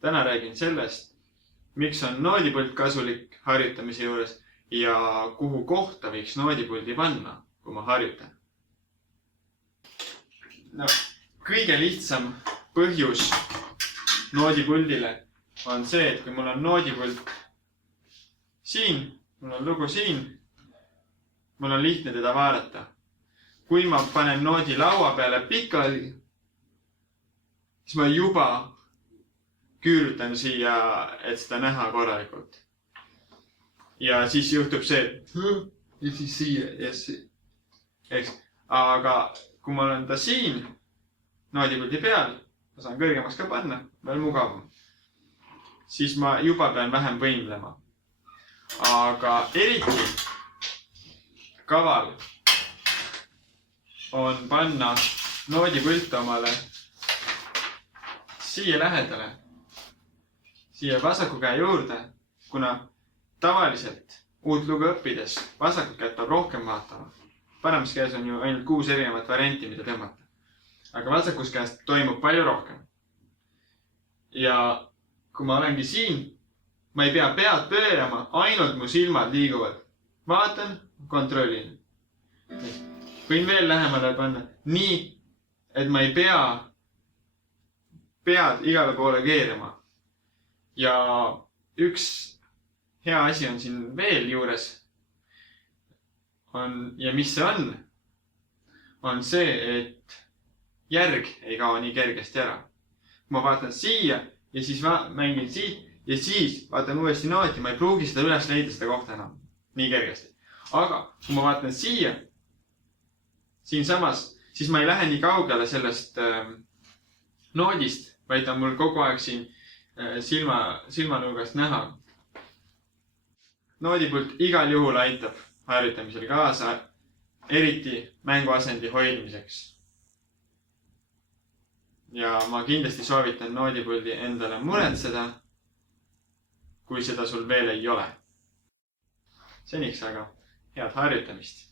Täna räägin sellest, miks on noodipult kasulik harjutamise juures ja kuhu kohta võiks noodipuldi panna, kui ma harjutan. No, kõige lihtsam põhjus noodipuldile on see, et kui mul on noodipult siin, mul on lugu siin, mul on lihtne teda vaadata. Kui ma panen noodi laua peale pikali, siis ma juba küürutan siia, et seda näha korralikult. Ja siis juhtub see, ja siis siia, eks. Aga kui mul on ta siin noodipuldi peal, ma saan kõrgemaks ka panna, veel mugavam, siis ma juba pean vähem võimlema. Aga eriti kaval on panna noodipult omale siia lähedale, siia vasaku käe juurde, kuna tavaliselt uut lugu õppides vasakut kätt peab rohkem vaatama. Paremas käes on ju ainult 6 erinevat varianti, mida tõmmata. Aga vasakus käes toimub palju rohkem. Ja kui ma olengi siin, ma ei pea pead pöörama, ainult mu silmad liiguvad. Vaatan, kontrollin. Võin veel lähemale panna nii, et ma ei pea pead igale poole keerama. Ja üks hea asi on siin veel juures. Ja mis see on see, et järg ei kao nii kergesti ära. Ma vaatan siia ja siis mängin siit ja siis vaatan uuesti nooti, ma ei pruugi seda üles leida seda kohta enam nii kergesti. Aga kui ma vaatan siia, siin samas, siis ma ei lähe nii kaugele sellest noodist, vaid on mul kogu aeg siin silmanurgast näha. Noodipult igal juhul aitab harjutamisel kaasa, eriti mänguasendi hoidmiseks. Ja ma kindlasti soovitan noodipuldi endale muretseda, kui seda sul veel ei ole. Seniks aga head harjutamist!